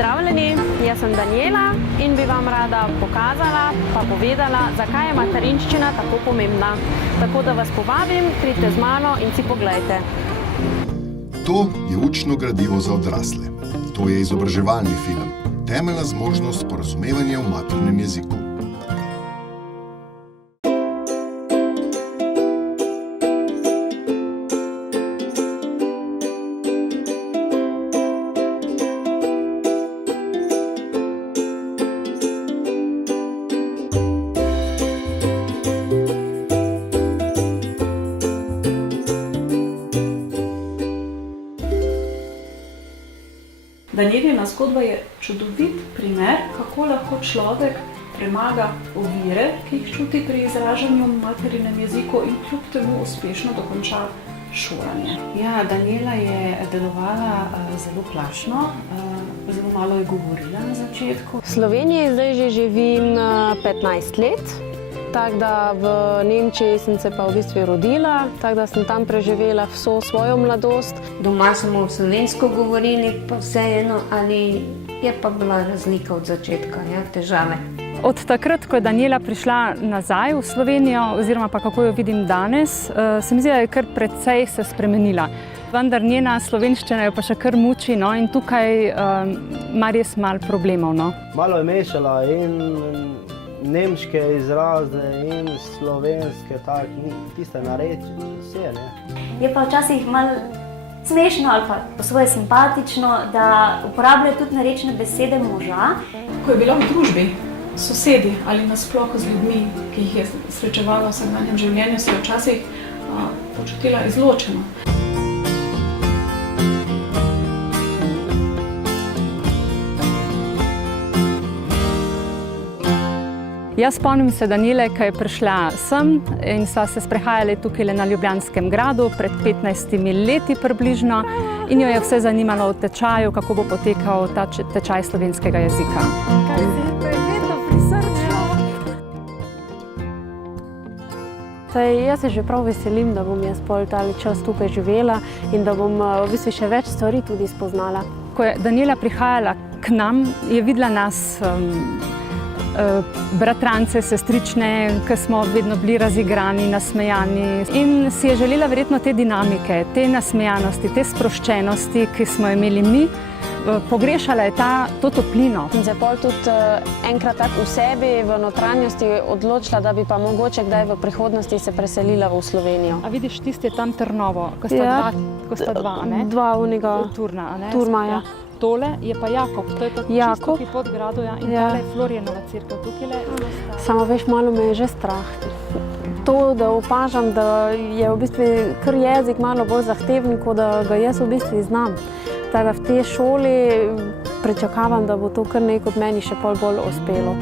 Pozdravljeni, jaz sem Daniela in bi vam rada pokazala pa povedala, zakaj je materinščina tako pomembna. Tako da vas povabim, pridite z mano in si poglejte. To je učno gradivo za odrasle. To je izobraževalni film, temeljna zmožnost sporazumevanja v maternem jeziku. Danielina zgodba je čudovit primer, kako lahko človek premaga ovire, ki jih čuti pri izražanju v materinem jeziku in kljub temu uspešno dokonča šolanje. Ja, Daniela je delovala zelo plašno, zelo malo je govorila na začetku. V Sloveniji zdaj že živim 15 let. Tako da v Nemčiji sem se pa v bistvu rodila, tako da sem tam preživela vso svojo mladost. Doma smo slovensko govorili, pa vseeno, ali je pa bila razlika od začetka, ja, težave. Od takrat, ko je Daniela prišla nazaj v Slovenijo, oziroma pa kako jo vidim danes, se mi zdi, da je kar precej se spremenila. Vendar njena slovenščina jo pa še kar muči, no, in tukaj ima res malo problemov. No. Malo je mešala in nemške izraze in slovenske, tiste narečje, vse, ne. Je pa včasih malo smešno ali pa po svoje simpatično, da uporablja tudi narečne besede moža. Ko je bila v družbi s sosedi ali nasploh z ljudmi, ki jih je srečevala v vsakdanjem življenju, se je včasih počutila izločeno. Jaz spomnim se Daniele, ko je prišla sem in sva se sprehajali tukaj na Ljubljanskem gradu pred 15 leti približno in jo je vse zanimalo o tečaju, kako bo potekal ta tečaj slovenskega jezika. Jaz se že prav veselim, da bom jaz pol tale čas tukaj živela in da bom v bistvu še več stvari tudi spoznala. Ko je Daniela prihajala k nam, je videla nas bratrance, sestrične, ki smo vedno bili razigrani, nasmejani. In si je želela verjetno te dinamike, te nasmejanosti, te sproščenosti, ki smo imeli mi. Pogrešala je to toplino. In se pol tudi enkrat tako v sebi, v notranjosti odločila, da bi pa mogoče kdaj v prihodnosti se preselila v Slovenijo. A vidiš, tisti je tam Trnovo, ko sta dva, ne? Dva unega. Turna, ne? Turma, ja. Tole je pa Jakob, to je pa čisto ki pod gradu, ja, in tale je Florijanova cerkev, tukaj le. Samo veš, malo me je že strah. To, da opažam, da je v bistvu kar jezik malo bolj zahteven, kot da ga jaz v bistvu znam. Tako da v tej šoli pričakavam, da bo to kar nekaj od meni še bolj uspelo.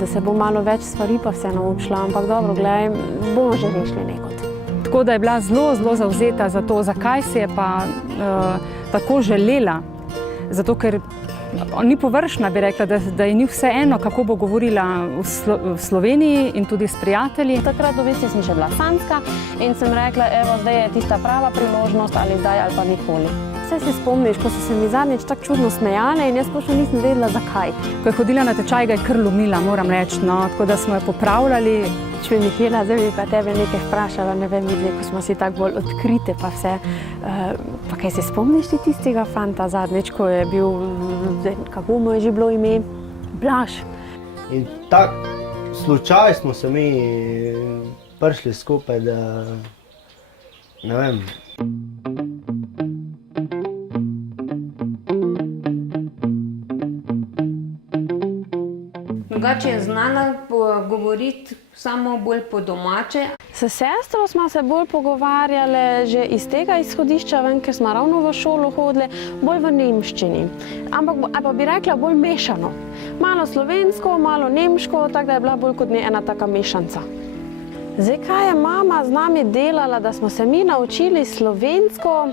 Da se bo malo več stvari pa vse naučila, ampak dobro, gledaj, bomo že rešili nekot. Tako da je bila zelo zavzeta za to, zakaj se je pa tako želela. Zato, ker ni površna, bi rekla, da ji ni vseeno, kako bo govorila v Sloveniji in tudi s prijatelji. Takrat v bistvu sem še bila samska in sem rekla, evo, zdaj je tista prava priložnost, ali zdaj ali pa nikoli. Vse se spomniš, ko so se mi zadnjič tako čudno smejale in jaz sploh nisem vedela, zakaj. Ko je hodila na tečaj, ga je kar lomila, moram reči, no, tako da smo jo popravljali. Če bi Mihela, zdaj bi pa tebe nekaj vprašala, ne vem, ko smo si tako bolj odkrite pa vse. Pa kaj se spomniš ti tistega fanta zadnjič, ko je bil, kako mu je že bilo ime? Blaž. In tak slučaj smo se mi prišli skupaj, da ne vem. Drugače je znala govoriti samo bolj po domače. S sestro smo se bolj pogovarjali že iz tega izhodišča ven, ker smo ravno v šolo hodili, bolj v nemščini. Ampak pa bi rekla bolj mešano. Malo slovensko, malo nemško, tako da je bila bolj kot ena taka mešanca. Zdaj, kaj je mama z nami delala, da smo se mi naučili slovensko?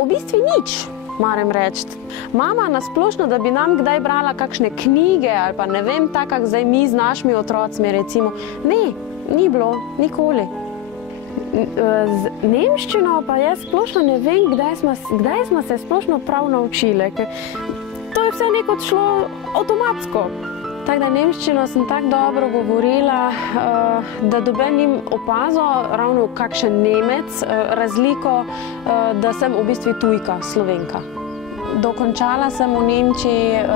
V bistvu nič. Moram reči. Mama nasplošno, da bi nam kdaj brala kakšne knjige ali pa ne vem, tako kak zdaj mi z našimi otrocmi recimo. Ne, ni bilo, nikoli. Z nemščino pa jaz splošno ne vem, kdaj smo se splošno prav naučili. je vse neko šlo avtomatsko. Tako da nemščino sem tako dobro govorila, da noben ni opazil ravno kakšen Nemec, razliko, da sem v bistvu tujka, Slovenka. Dokončala sem v Nemčiji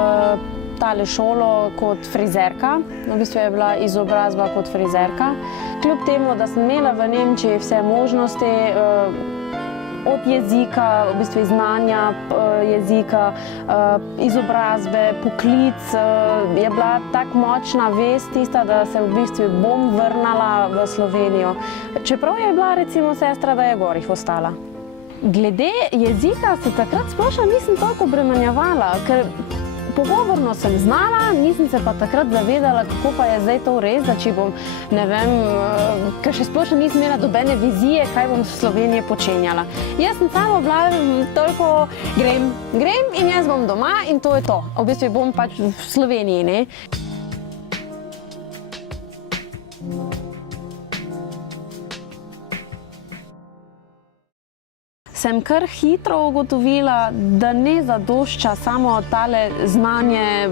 tale šolo kot frizerka, v bistvu je bila izobrazba kot frizerka. Kljub temu, da sem imela v Nemčiji vse možnosti, od jezika, v bistvu znanja jezika, izobrazbe, poklic, je bila tako močna vest tista, da se v bistvu bom vrnila v Slovenijo. Čeprav je bila recimo sestra, da je gorih ostala. Glede jezika se takrat sploh nisem toliko obremenjevala, ker pogovorno sem znala, nisem se pa takrat zavedala, kako pa je zdaj to res, da če bom, ne vem, ker še sploh nisem imela nobene vizije, kaj bom v Sloveniji počenjala. Jaz sem samo bila toliko grem in jaz bom doma in to je to. V bistvu bom pač v Sloveniji, ne. Sem kar hitro ugotovila, da ne zadošča samo tale znanje,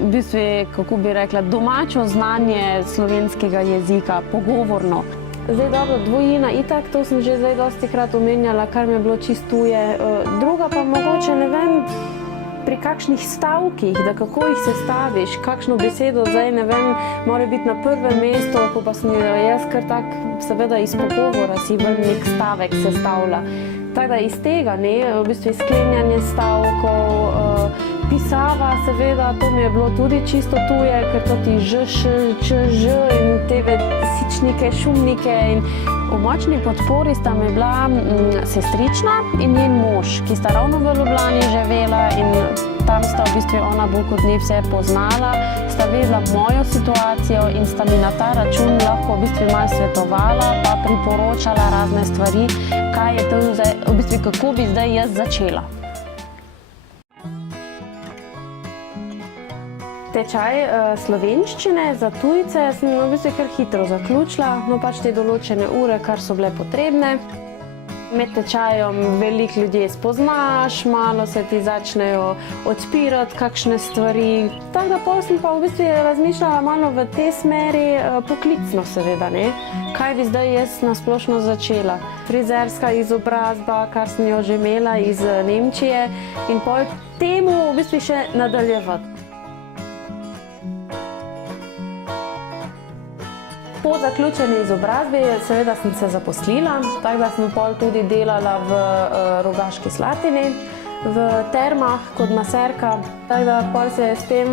v bistvu, kako bi rekla, domačo znanje slovenskega jezika, pogovorno. Zdaj dobro, dvojina itak, to sem že zdaj dostikrat omenjala, kar mi je bilo čisto tuje. Druga pa mogoče, ne vem, pri kakšnih stavkih, da kako jih sestaviš, kakšno besedo zdaj, ne vem, mora biti na prvem mestu, ko pa sem jaz kar tak, seveda iz pogovora si ven nek stavek sestavlja. Tako da iz tega, ne, v bistvu sklenjanje stavkov, pisava, seveda, to mi je bilo tudi čisto tuje, ker to ti ž, š, č, ž in te sičnike, šumnike in v močni podpori sta mi bila sestrična in njen mož, ki sta ravno v Ljubljani živela in tam sta v bistvu ona bolj kot ne vse poznala, sta vedela mojo situacijo in sta mi na ta račun lahko v bistvu malo svetovala pa priporočala razne stvari, kaj je to zdaj, v bistvu kako bi zdaj jaz začela. Tečaj slovenščine za tujce sem v bistvu kar hitro zaključila, no pač te določene ure, kar so bile potrebne. Med tečajem veliko ljudi spoznaš, malo se ti začnejo odpirati kakšne stvari. Tako da pol sem pa v bistvu razmišljala malo v tej smeri poklicno seveda, ne. Kaj bi zdaj jaz nasplošno začela? Frizerska izobrazba, kar sem jo že imela iz Nemčije in pol temu v bistvu še nadaljevati. Po zaključeni izobrazbi seveda sem se zaposlila, tako da sem pol tudi delala v Rogaški Slatini, v termah kot maserka. Tako da pol se je s tem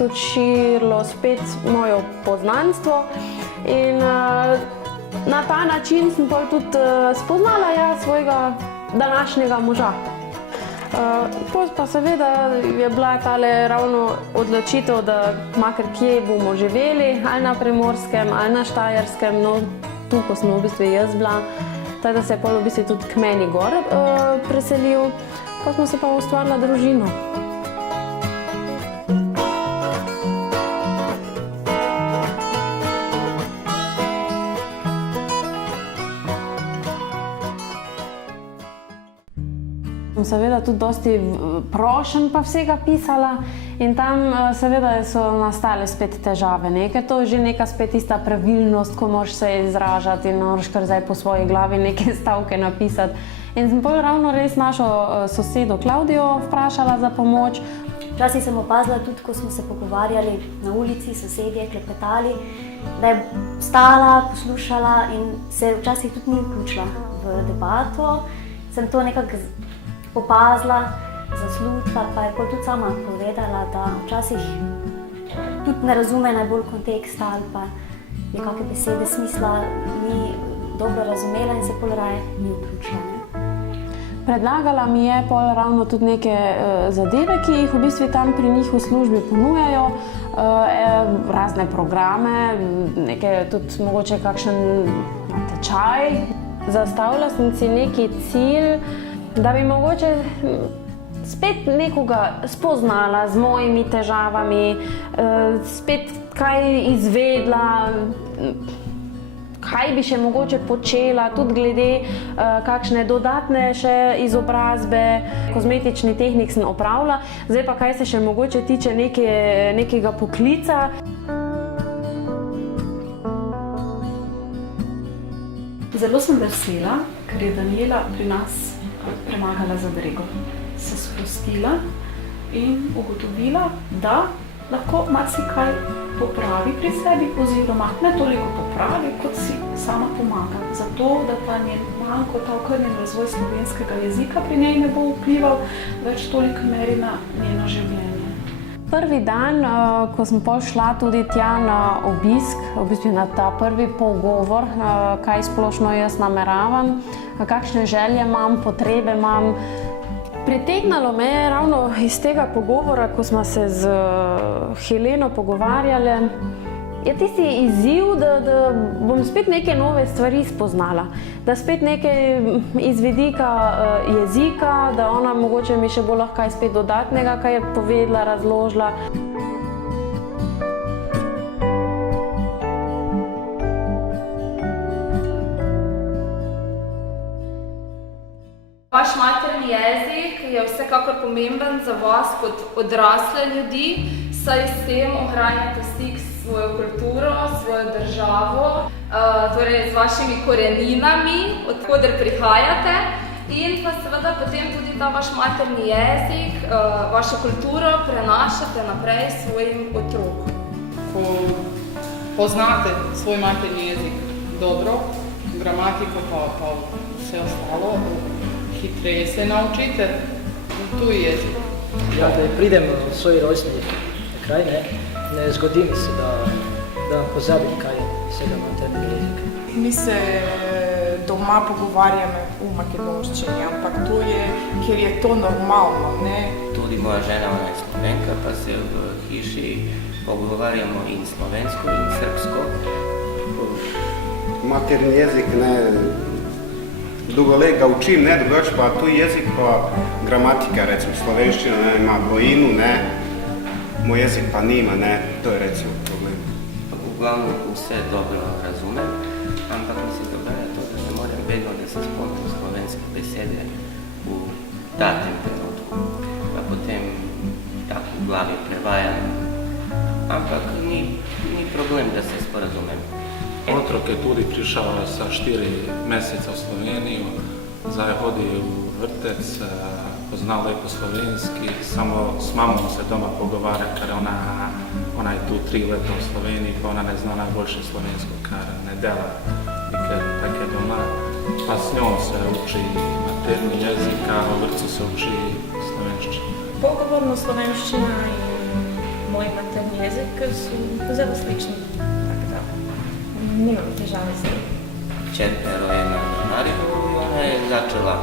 tudi širilo spet moje poznanstvo in na ta način sem pol tudi spoznala svojega današnjega moža. Pol pa seveda je bila tale ravno odločitev, da makar kje bomo živeli, ali na Primorskem, ali na Štajerskem, no tu, ko smo v bistvu jaz bila, tako da se je pol v bistvu tudi k meni gor preselil, pa smo se pa ustvarila družino. Sem seveda tudi dosti prošenj pa vsega pisala in tam seveda so nastale spet težave, ne, ker to je že neka spet tista pravilnost, ko moraš se izražati in moraš kar zdaj po svoji glavi neke stavke napisati. In sem bolj ravno res našo sosedo Klaudijo vprašala za pomoč. Včasih sem opazila tudi, ko smo se pogovarjali na ulici, sosedje, klepetali, da je stala, poslušala in se včasih tudi ni vključila v debato. Sem to nekako opazila, zaslutila, pa je tudi sama povedala, da včasih tudi ne razume najbolj konteksta ali pa je kakšne besede smisla ni dobro razumela in se pol raje ni vključila. Predlagala mi je pol ravno tudi neke zadeve, ki jih v bistvu tam pri njih v službi ponujajo, razne programe, neke tudi mogoče kakšen tečaj. Zastavila sem si neki cilj, da bi mogoče spet nekoga spoznala z mojimi težavami, spet kaj izvedla, kaj bi še mogoče počela, tudi glede kakšne dodatne še izobrazbe, kozmetični tehnik sem opravila, zdaj pa kaj se še mogoče tiče nekega poklica. Zelo sem vesela, ker je Daniela pri nas premagala zadrego. Se sprostila in ugotovila, da lahko marsikaj popravi pri sebi, oziroma ne toliko popravi, kot si sama pomaga. Zato, da pa njen manko, ta okrnjen razvoj slovenskega jezika pri njej ne bo vplival več toliko meri na njeno življenje. Prvi dan, ko sem šla tudi tja na obisk, v bistvu na ta prvi pogovor, kaj splošno jaz nameravam, kakšne želje imam, potrebe imam. Pritegnalo me je ravno iz tega pogovora, ko smo se z Heleno pogovarjali, je tisti izziv, da bom spet neke nove stvari spoznala, da spet nekaj iz vidika jezika, da ona mogoče mi še bo lahko kaj spet dodatnega, kaj je povedala, razložila. Vaš materni jezik je vsekakor pomemben za vas kot odrasle ljudi, saj s tem ohranjate stik s svojo kulturo, svojo državo, torej z vašimi koreninami, od koder prihajate, in pa seveda potem tudi ta vaš materni jezik, vašo kulturo prenašate naprej svojim otrokom. Ko poznate svoj materni jezik dobro, gramatiko pa vse ostalo, hitreje se naučite tuji jezik. Ja, da pridem v svoj rojstni kraj, ne zgodi mi se, da pozabim kaj vsega maternega jezika. Mi se doma pogovarjamo v makedonščini, ampak to je, ker je to normalno, ne? Tudi moja žena, ona je Slovenka, pa se v hiši pogovarjamo in slovensko in srbsko. Materni jezik, dolgo let ga učim, drugače pa tuji jezik pa gramatika, recimo slovenščina ima bojinu, moj jezik pa nima, to je recimo problem. Uglavnom vse dobro razumem, ampak mi se dogaja to, da ne morem vedno, da se spomnim slovenske besede v datem trenutku, pa potem tako v glavi prevajam, ampak ni problem, da se sporazumem. Otrok je tudi prišel sa 4 meseca v Slovenijo, zdaj hodi v vrtec, pozna lepo slovenski, samo s mamom se doma pogovarja, ker ona je tu 3 leta v Sloveniji, pa ona ne zna najboljše slovensko, ker ne dela take doma. Pa s njom se uči materni jezik, a v vrtcu se uči slovenščina. Pogovorno slovenščina in moj materni jezik su zelo slični, tako da nimam težave s njim. Čerka je rojena na Mariboru i ona je začela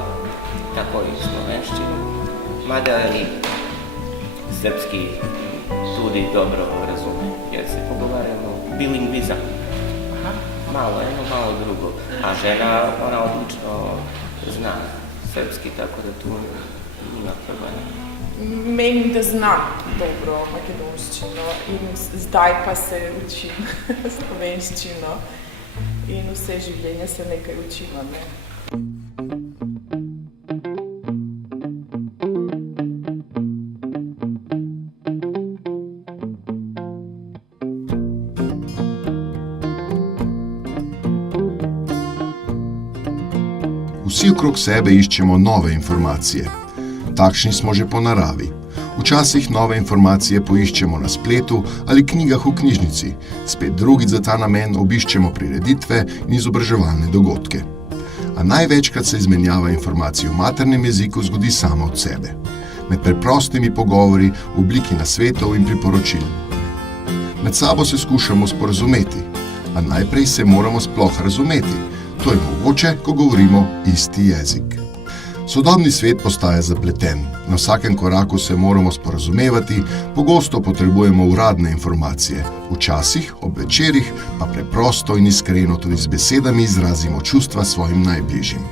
tako i slovenščinu, mada i srpski tudi dobro razume, jer se pogovarjamo bilingvizam. Malo jedno, malo drugo, a žena ona odlično zna srpski, tako da tu nima problema. Menim, da znam dobro makedonščino in zdaj pa se učim slovenščino in vse življenje se nekaj učimo, Vsi okrog sebe iščemo nove informacije. Takšni smo že po naravi. Včasih nove informacije poiščemo na spletu ali knjigah v knjižnici, spet drugič za ta namen obiščemo prireditve in izobraževalne dogodke. A največkrat se izmenjava informacij v maternem jeziku zgodi sama od sebe, med preprostimi pogovori v obliki nasvetov in priporočil. Med sabo se skušamo sporazumeti, a najprej se moramo sploh razumeti. To je mogoče, ko govorimo isti jezik. Sodobni svet postaja zapleten, na vsakem koraku se moramo sporazumevati, pogosto potrebujemo uradne informacije, včasih, ob večerih, pa preprosto in iskreno tudi z besedami izrazimo čustva svojim najbližjim.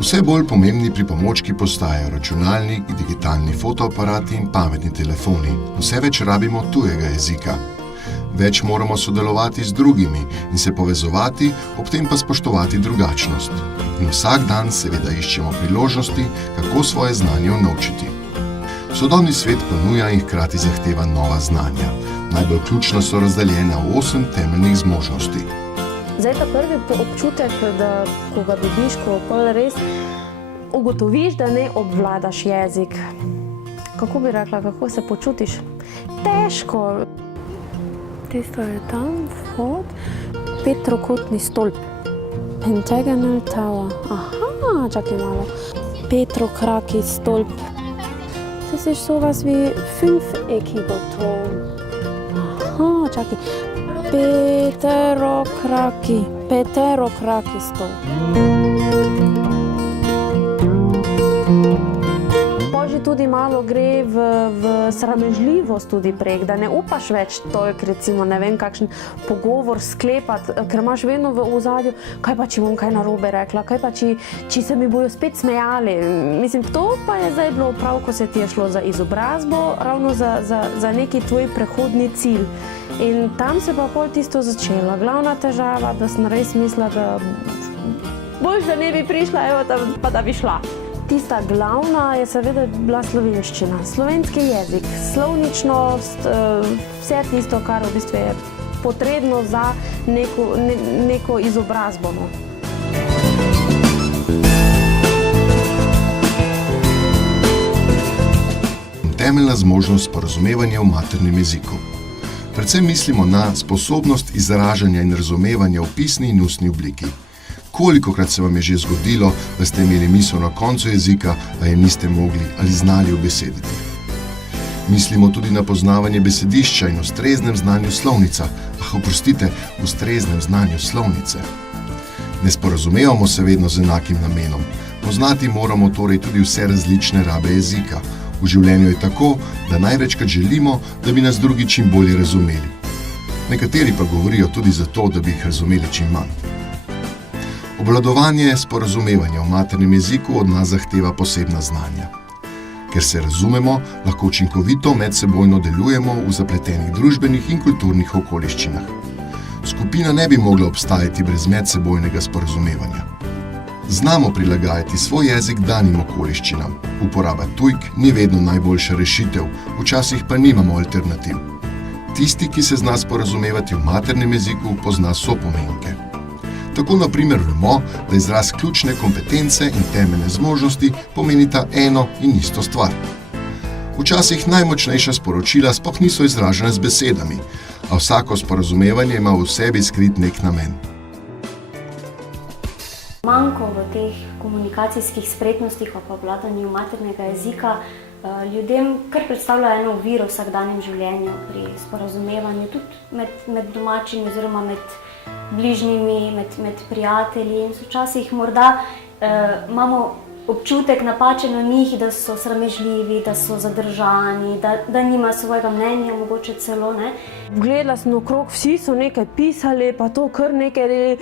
Vse bolj pomembni pripomočki postajajo računalnik, digitalni fotoaparati in pametni telefoni, vse več rabimo tujega jezika. Več moramo sodelovati z drugimi in se povezovati, ob tem pa spoštovati drugačnost. In vsak dan seveda iščemo priložnosti, kako svoje znanje unovčiti. Sodobni svet ponuja in hkrati zahteva nova znanja. Najbolj ključno so razdeljena v 8 temeljnih zmožnosti. Zdaj ta prvi občutek, da ko ga dobiš, ko pol res ugotoviš, da ne obvladaš jezik. Kako bi rekla, kako se počutiš? Težko. Tisto je tam, vhod, 5-trokotni stolp. Pentagonal tower. Aha, čakaj malo. 5-trokraki stolp. Das ist sowas wie 5-eckiger Turm. Aha, čakaj. Peterokraki stolp. Že tudi malo gre v sramežljivost tudi prek, da ne upaš več toliko, recimo, ne vem, kakšen pogovor sklepati, ker imaš vedno v ozadju, kaj pa, če bom kaj narobe rekla, kaj pa, če se mi bojo spet smejali. Mislim, to pa je zdaj bilo prav, ko se ti je šlo za izobrazbo, ravno za neki tvoj prehodni cilj. In tam se pa pol tisto začela. Glavna težava, da sem res mislila, da boljš, da ne bi prišla, evo, pa da bi šla. Tista glavna je seveda bila slovenščina, slovenski jezik, slovničnost, vse tisto, kar v bistvu je potrebno za neko izobrazbo. Temeljna zmožnost sporazumevanja v maternem jeziku. Predvsem mislimo na sposobnost izražanja in razumevanja v pisni in ustni obliki. Kolikokrat se vam je že zgodilo, da ste imeli misel na koncu jezika, a je niste mogli ali znali ubesediti. Mislimo tudi na poznavanje besedišča in ustreznem znanju slovnica. Oprostite, ustreznem znanju slovnice. Ne sporazumevamo se vedno z enakim namenom. Poznati moramo torej tudi vse različne rabe jezika. V življenju je tako, da največkrat želimo, da bi nas drugi čim bolje razumeli. Nekateri pa govorijo tudi zato, da bi jih razumeli čim manj. Obvladovanje sporazumevanja v maternem jeziku od nas zahteva posebna znanja. Ker se razumemo, lahko učinkovito medsebojno delujemo v zapletenih družbenih in kulturnih okoliščinah. Skupina ne bi mogla obstajati brez medsebojnega sporazumevanja. Znamo prilagajati svoj jezik danim okoliščinam. Uporaba tujk ni vedno najboljša rešitev, včasih pa nimamo alternativ. Tisti, ki se zna sporazumevati v maternem jeziku, pozna sopomenike. Tako na primer vemo, da izraz ključne kompetence in temeljne zmožnosti pomenita eno in isto stvar. Včasih najmočnejša sporočila sploh niso izražene z besedami, a vsako sporazumevanje ima v sebi skrit nek namen. Manko v teh komunikacijskih spretnostih pa obvladanju maternega jezika ljudem kar predstavlja eno oviro v vsakdanjem življenju pri sporazumevanju, tudi med domačimi oziroma med bližnjimi, med prijatelji. In včasih morda imamo občutek napačen o njih, da so sramežljivi, da so zadržani, da nima svojega mnenja, mogoče celo, ne. Gledala sem okrog, vsi so nekaj pisali, pa to kar neke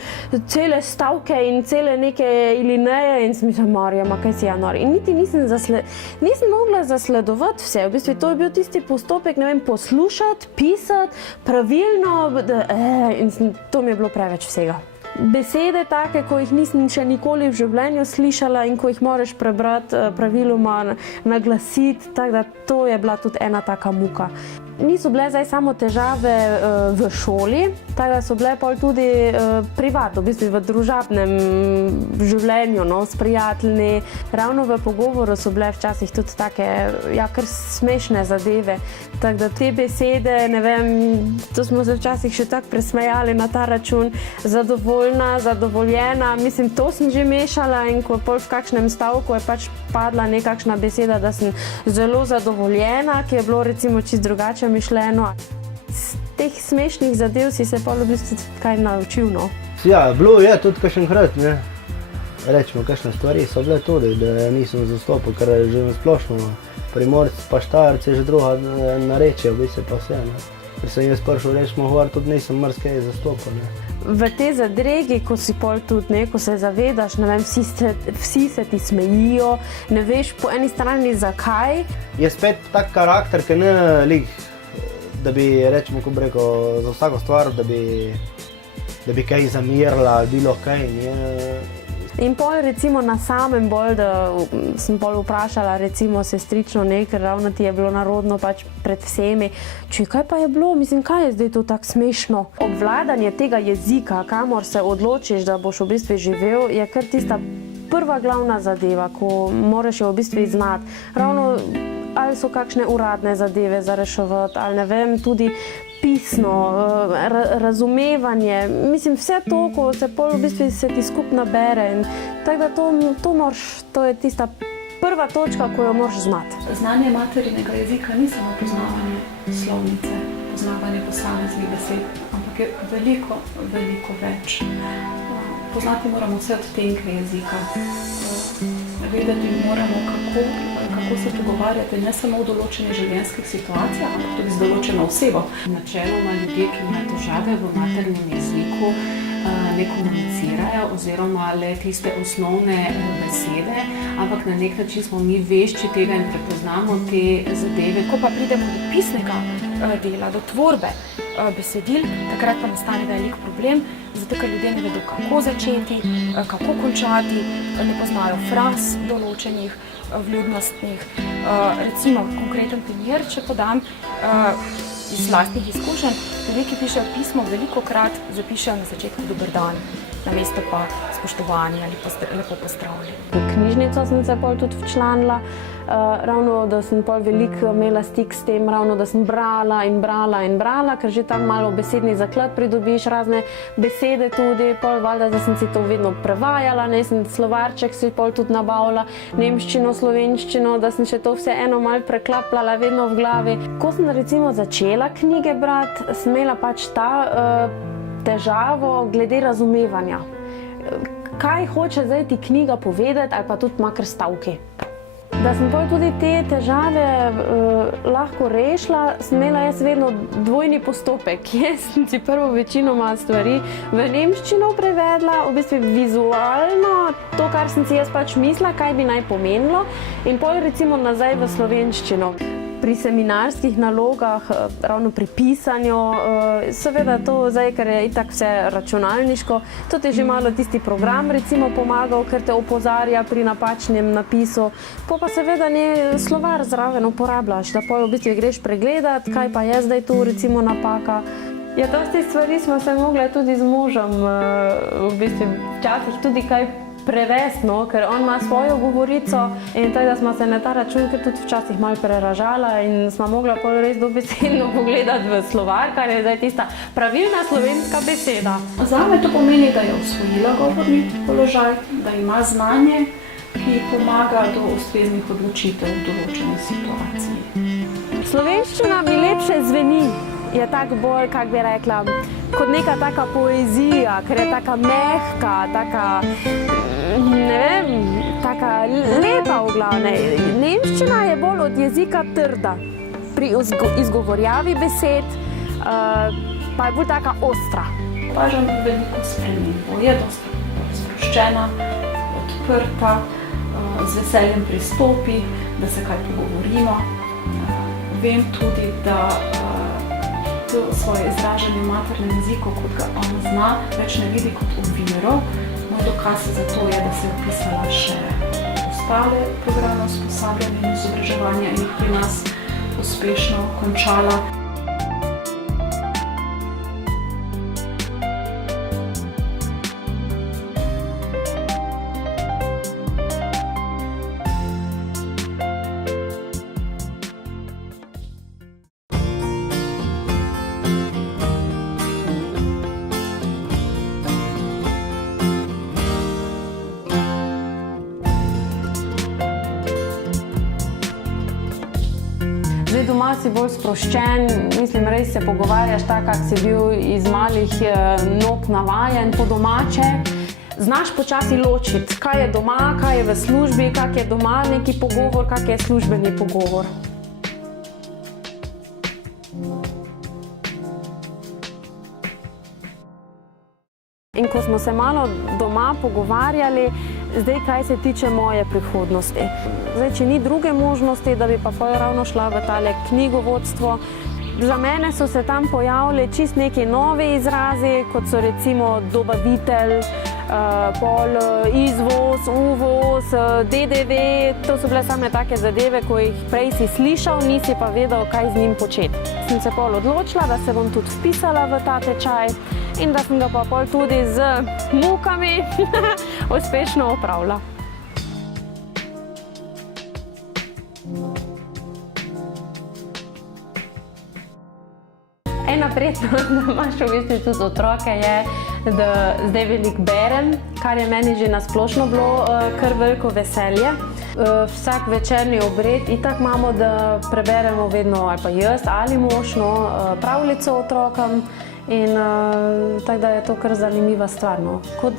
cele stavke in cele neke ilineje in sem mislila, Marija, kaj si ja nori. In niti nisem mogla zasledovati vse. V bistvu to je bil tisti postopek, ne vem, poslušati, pisati, pravilno, in to mi je bilo preveč vsega. Besede take, ko jih nisem še nikoli v življenju slišala in ko jih moraš prebrati praviloma, naglasiti, tako da to je bila tudi ena taka muka. Niso bile zdaj samo težave v šoli, tako da so bile pol tudi privatno, v bistvu v družabnem življenju, s prijatelji. Ravno v pogovoru so bile včasih tudi take, kar smešne zadeve. Tako da te besede, ne vem, to smo se včasih še tako presmejali na ta račun, zadovoljna, zadovoljena. Mislim, to sem že mešala in ko pol v kakšnem stavku je pač padla nekakšna beseda, da sem zelo zadovoljena, ki je bilo recimo čisto drugače mišljeno. Z teh smešnih zadev si se pol v bistvu kaj naučil, no. Ja, bilo je tudi kakšenkrat, ne. Rečemo, kakšne stvari so bile tudi, da nisem zastopil, ker je že splošno. Primorci pa Štajerci je že druga narečja, v bistvu pa vse, ne. Ker sem jaz prišel rečemo govor, tudi nisem marsikaj zastopil, ne. V te zadregi, ko si pol tudi, ko se zavedaš, ne vem, vsi se ti smejijo, ne veš po eni strani zakaj. Je spet tak karakter, ki ne lik da bi, rečemo, ko bi rekel, za vsako stvar, da bi kaj zamirila, bilo kaj. In pol recimo na samem bolj, da sem pol vprašala recimo sestrično nekaj, ravno ti je bilo narodno pač pred vsemi. Čuj, kaj pa je bilo? Mislim, kaj je zdaj to tako smešno? Obvladanje tega jezika, kamor se odločiš, da boš v bistvu živel, je kar tista prva glavna zadeva, ko moraš jo v bistvu znati. Ravno ali so kakšne uradne zadeve za reševati, ali ne vem, tudi pisno, razumevanje, mislim, vse to, ko se pol v bistvu se ti skupaj nabere. Tako da to je tista prva točka, ko jo moraš znati. Znanje materinega jezika ni samo poznavanje slovnice, poznavanje posameznih besed, ampak je veliko, veliko več. Poznati moramo vse odtenke jezika, vedeti moramo, kako se pogovarjate, ne samo v določenih življenjskih situacijah, ampak tudi z določeno osebo. Načeloma ljudje, ki imajo težave v maternem jeziku, ne komunicirajo oziroma le tiste osnovne besede, ampak na nek način smo mi vešči tega in prepoznamo te zadeve. Ko pa pridemo do pisnega dela, do tvorbe besedil, takrat pa nastane velik problem, zato ker ljudje ne vedo, kako začeti, kako končati, ne poznajo fraz določenih, vljudnostnih. Recimo, konkreten primer, če podam iz lastnih izkušenj, ljudje, ki pišejo pismo, velikokrat zapišejo na začetku dober dan, namesto pa spoštovanje ali lepo pozdravljeni. V knjižnico sem se pol tudi včlanila, ravno da sem pol veliko imela stik s tem, ravno da sem brala in brala in brala, ker že tam malo besedni zaklad pridobiš, razne besede tudi, pol valjda, da sem si to vedno prevajala, ne, sem slovarček si pol tudi nabavila, nemščino, slovenščino, da sem še to vse eno malo preklapljala vedno v glavi. Ko sem recimo začela knjige brati, sem imela pač ta težavo glede razumevanja. Kaj hoče zdaj ti knjiga povedati, ali pa tudi makar stavki. Da sem pol tudi te težave lahko rešila, sem imela jaz vedno dvojni postopek. Jaz sem si prvo večinoma stvari v nemščino prevedla, v bistvu vizualno, to, kar sem si jaz pač mislila, kaj bi naj pomenilo, in pol recimo nazaj v slovenščino. Pri seminarskih nalogah, ravno pri pisanju, seveda to zdaj, ker je itak vse računalniško, to ti je že malo tisti program recimo pomagal, ker te opozarja pri napačnem napisu. Pa seveda ne slovar zraven uporabljaš, da pa v bistvu greš pregledati, kaj pa je zdaj tu recimo napaka. Ja, dosti stvari smo se mogli tudi z možem v bistvu včasih tudi kaj prevesti, no, ker on ima svojo govorico in tako da smo se na ta račun kar tudi včasih malo preražala in smo mogla pol res dobesedno pogledati v slovar, kar je zdaj tista pravilna slovenska beseda. Zame to pomeni, da je osvojila govorni položaj, da ima znanje, ki pomaga do ustreznih odločitev v določeni situaciji. Slovenščina mi lepše zveni, je tako bolj, kak bi rekla, kot neka taka poezija, ker je taka mehka, taka, ne vem, taka lepa v glavne. Nemščina je bolj od jezika trda. Pri izgovorjavi besed pa je bolj taka ostra. Opažam veliko spremembo, je dosta sproščena, odprta, z veseljem pristopi, da se kaj pogovorimo. Vem tudi, da to svoje izražanje v maternem jeziku, kot ga on zna, več ne vidi kot oviro. Moj dokaz za to je, da se je vpisala še ostale programe usposabljanja in izobraževanja in jih pri nas uspešno končala. Doma si bolj sproščen, mislim, res se pogovarjaš tako, kak si bil iz malih nog navajen po domače. Znaš počasi ločiti, kaj je doma, kaj je v službi, kak je doma neki pogovor, kak je službeni pogovor. In ko smo se malo doma pogovarjali, zdaj, kaj se tiče moje prihodnosti. Zdaj, če ni druge možnosti, da bi pa ravno šla v tale knjigovodstvo, Za mene so se tam pojavili čist neki novi izrazi, kot so recimo dobavitelj, pol izvoz, uvoz, DDV. To so bile same take zadeve, ko jih prej si slišal, nisi pa vedel, kaj z njim početi. Sem se pol odločila, da se bom tudi vpisala v ta tečaj in da sem ga pa pol tudi z mukami uspešno opravila. Ena prednost, da imaš v bistvu tudi otroke, je, da zdaj veliko berem, kar je meni že nasplošno bilo kar veliko veselje. Vsak večerni obred itak imamo, da preberemo vedno, ali pa jaz ali mož, pravljico otrokom. In tako da je to kar zanimiva stvar, no. Kot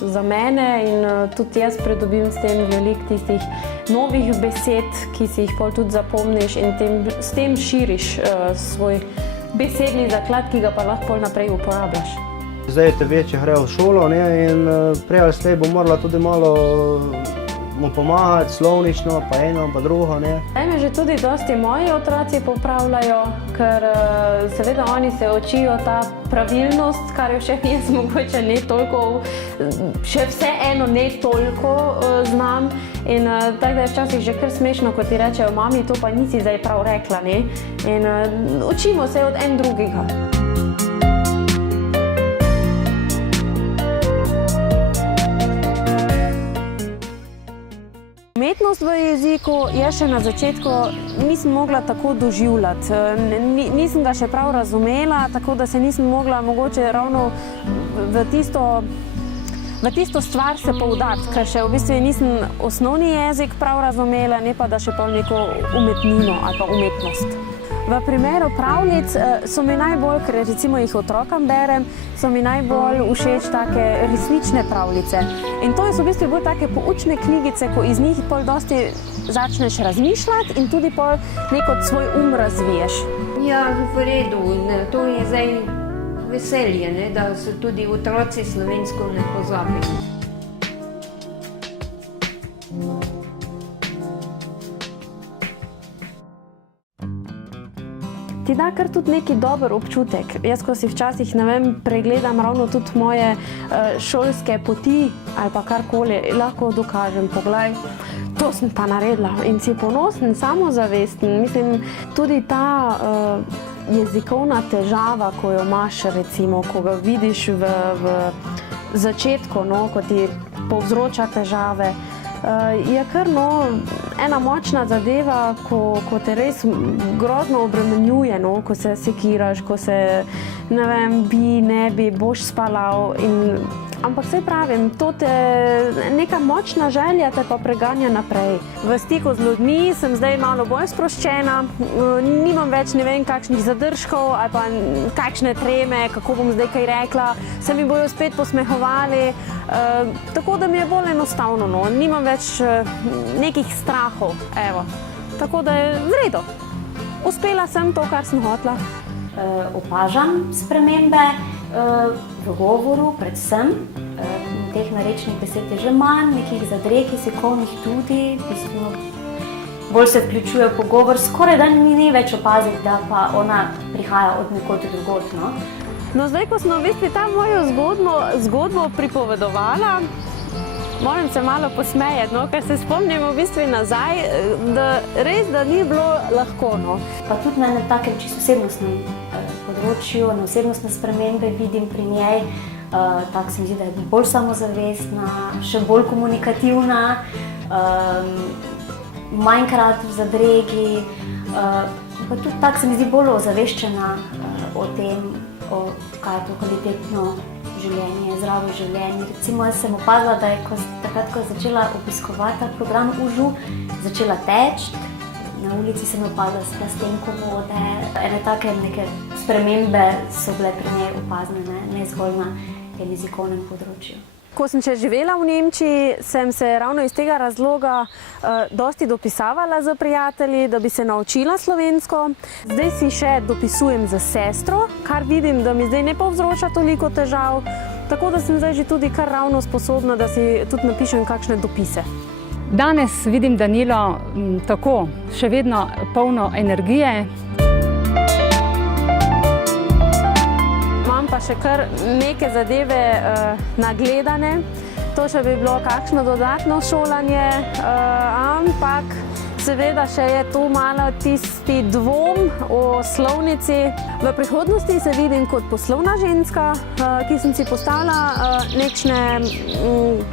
za mene in tudi jaz pridobim s tem veliko tistih novih besed, ki si jih pol tudi zapomniš in s tem širiš svoj besedni zaklad, ki ga pa lahko naprej uporabljaš. Zdaj te večje grejo v šolo, ne, in prej ali slej bo morala tudi malo mu pomagati, slovnično, pa eno, pa drugo, ne. Zdaj me že tudi dosti moji otroci popravljajo, ker seveda oni se učijo ta pravilnost, kar jo še jaz mogoče ne toliko, še vseeno ne toliko znam. In tako da je včasih že kar smešno, ko ti rečejo, mami, to pa nisi zdaj prav rekla, ne. In učimo se od en drugega. Umetnost v jeziku je še na začetku nisem mogla tako doživljati. Nisem ga še prav razumela, tako da se nisem mogla mogoče ravno v tisto stvar se poudariti, ker še v bistvu nisem osnovni jezik prav razumela, ne pa da še pa neko umetnino ali pa umetnost. V primeru pravljic so mi najbolj, ker recimo jih otrokom berem, so mi najbolj všeč take resnične pravljice. In to so v bistvu bolj take poučne knjigice, ko iz njih pol dosti začneš razmišljati in tudi pol neko svoj razviješ. Ja, v redu. To je zdaj veselje, ne, da so tudi otroci slovensko ne pozabili. Ti da kar tudi neki dober občutek. Jaz, ko si včasih, ne vem, pregledam ravno tudi moje šolske poti ali pa karkoli, lahko dokažem, poglej, to sem pa naredila in si ponosen, samozavesten. Mislim, tudi ta jezikovna težava, ko jo imaš, recimo, ko ga vidiš v začetku, no, ko ti povzroča težave, je kar ena močna zadeva, ko te res grozno obremenjuje, no, ko se sekiraš, ko se, ne vem, ne bi, boš spalal. Ampak saj pravim, neka močna želja te pa preganja naprej. V stiku z ljudmi sem zdaj malo bolj sproščena, nimam več ne vem kakšnih zadržkov ali pa kakšne treme, kako bom zdaj kaj rekla, se mi bojo spet posmehovali, tako da mi je bolj enostavno, no. Nimam več nekih strahov, evo. Tako da je v redu. Uspela sem to, kar sem hotela. Opažam spremembe v govoru, predvsem. Teh narečnih besed je že manj, nekih zadreg jezikovnih tudi, bolj se vključuje v pogovor, skoraj da ni več opaziti, da pa ona prihaja od nekod drugod, no. No, zdaj, ko smo v bistvu ta mojo zgodbo pripovedovala, moram se malo posmejati, no, ker se spomnim v bistvu nazaj, da res, da ni bilo lahko, no. Pa tudi na takem čisto osebnostnem področju, na osebnostne spremembe vidim pri njej, tako se mi zdi, da je bolj samozavestna, še bolj komunikativna, manjkrat v zadregi, pa tudi tako se mi zdi bolj ozaveščena o tem, kaj je to kvalitetno življenje, zdravo življenje. Recimo, jaz sem opazila, da je takrat, ko je začela obiskovati ta program UŽU, začela teči. Na ulici sem opazila s plastenko vode. Ene take neke spremembe so bile pri njej opazne, ne zgolj na tem jezikovnem področju. Ko sem še živela v Nemčiji, sem se ravno iz tega razloga dosti dopisavala z prijatelji, da bi se naučila slovensko. Zdaj si še dopisujem z sestro, kar vidim, da mi zdaj ne povzroča toliko težav. Tako da sem zdaj že tudi kar ravno sposobna, da si tudi napišem kakšne dopise. Danes vidim Danilo tako, še vedno polno energije. še kar neke zadeve nagledane. To še bi bilo kakšno dodatno šolanje, ampak seveda še je tu malo tisti dvom o slovnici. V prihodnosti se vidim kot poslovna ženska, ki sem si postavila nekšne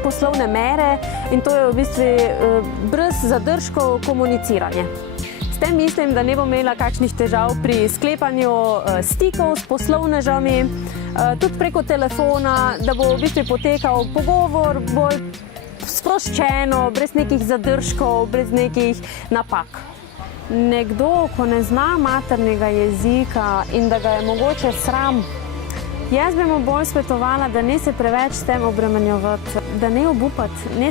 poslovne mere in to je v bistvu brez zadržkov komuniciranje. S tem mislim, da ne bom imela kakšnih težav pri sklepanju stikov s poslovnežami, tudi preko telefona, da bo v bistvu potekal pogovor bolj sproščeno, brez nekih zadržkov, brez nekih napak. Nekdo, ko ne zna maternega jezika in da ga je mogoče sram, jaz bi mu bolj svetovala, da ne se preveč s tem obremenjevati, da ne obupati, ne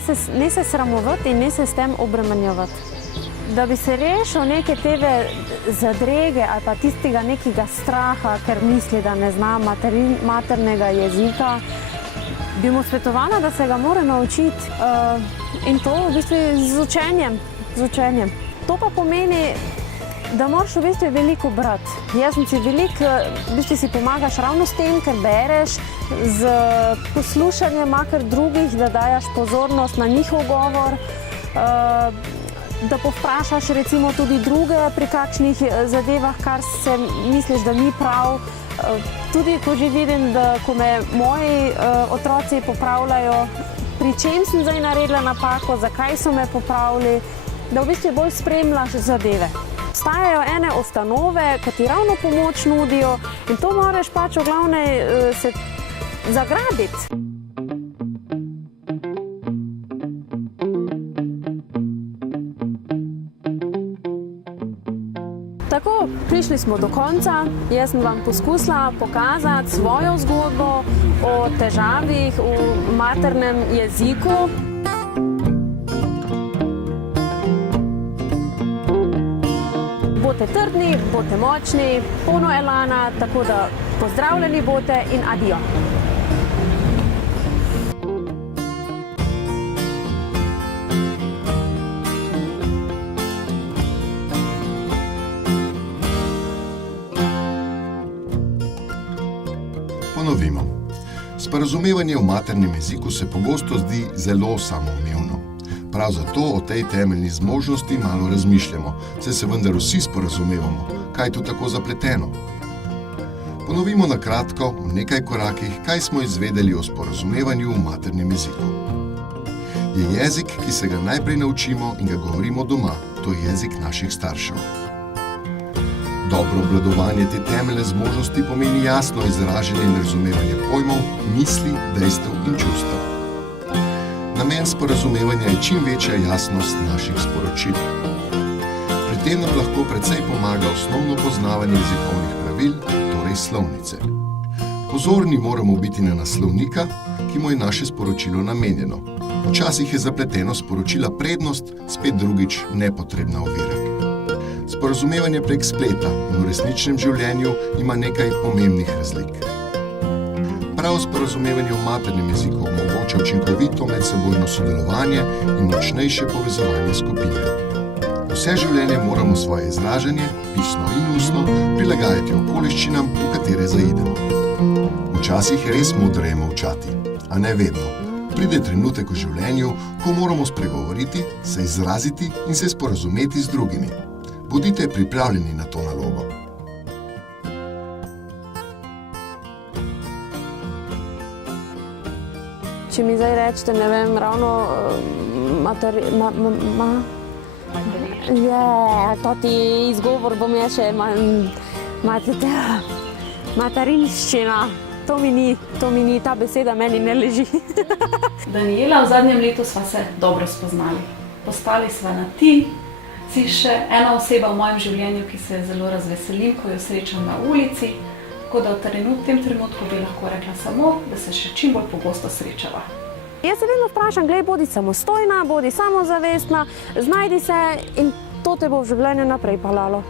se sramovati in ne se s tem obremenjevati. Da bi se rešil neke tebe zadrege ali pa tistega nekega straha, ker misli, da ne zna maternega jezika, bi mu svetovala, da se ga mora naučiti in to v bistvu z učenjem. To pa pomeni, da moraš v bistvu veliko brati. Jaz sem si veliko, v bistvu si pomagaš ravno s tem, ker bereš, z poslušanjem makar drugih, da dajaš pozornost na njihov govor, da povprašaš recimo tudi druge pri kakšnih zadevah, kar se misliš, da ni prav. Tudi ko že vidim, da ko me moji otroci popravljajo, pri čem sem zdaj naredila napako, zakaj so me popravili, da v bistvu bolj spremljaš zadeve. Obstajajo ene ustanove, ki ti ravno pomoč nudijo in to moraš pač v glavne se zagrabiti. Tako, prišli smo do konca. Jaz sem vam poskusila pokazati svojo zgodbo o težavah v maternem jeziku. Bote trdni, bote močni, polno elana, tako da pozdravljeni bote in adijo. Ponovimo. Sporazumevanje v maternem jeziku se pogosto zdi zelo samoumevno. Prav zato o tej temeljni zmožnosti malo razmišljamo, saj se vendar vsi sporazumevamo, kaj je tu tako zapleteno. Ponovimo na kratko, v nekaj korakih, kaj smo izvedeli o sporazumevanju v maternem jeziku. Je jezik, ki se ga najprej naučimo in ga govorimo doma, to je jezik naših staršev. Dobro obvladovanje te temeljne zmožnosti pomeni jasno izražanje in razumevanje pojmov, misli, dejstev in čustev. Namen sporazumevanja je čim večja jasnost naših sporočil. Pri tem nam lahko precej pomaga osnovno poznavanje jezikovnih pravil, torej slovnice. Pozorni moramo biti na naslovnika, ki mu je naše sporočilo namenjeno. Včasih je zapleteno sporočila prednost, spet drugič nepotrebna ovira. Sporazumevanje prek spleta in v resničnem življenju ima nekaj pomembnih razlik. Prav sporazumevanje v maternem jeziku omogoča učinkovito medsebojno sodelovanje in močnejše povezovanje skupine. Vse življenje moramo svoje izražanje, pisno in ustno, prilagajati okoliščinam, v katere zaidemo. Včasih res modreje molčati, a ne vedno. Pride trenutek v življenju, ko moramo spregovoriti, se izraziti in se sporazumeti z drugimi. Bodite pripravljeni na to nalogo. Če mi zdaj rečete, ne vem, ravno toti izgovor bom jaz še materinščina. To mi ni, ta beseda meni ne leži. Daniela, v zadnjem letu sva se dobro spoznali. Postali sva na ti. Si še ena oseba v mojem življenju, ki se zelo razveselim, ko jo srečam na ulici, tako da v tem trenutku bi lahko rekla samo, da se še čim bolj pogosto srečava. Jaz se vedno vprašam, glej, bodi samostojna, bodi samozavestna, znajdi se in to te bo v življenju naprej peljalo.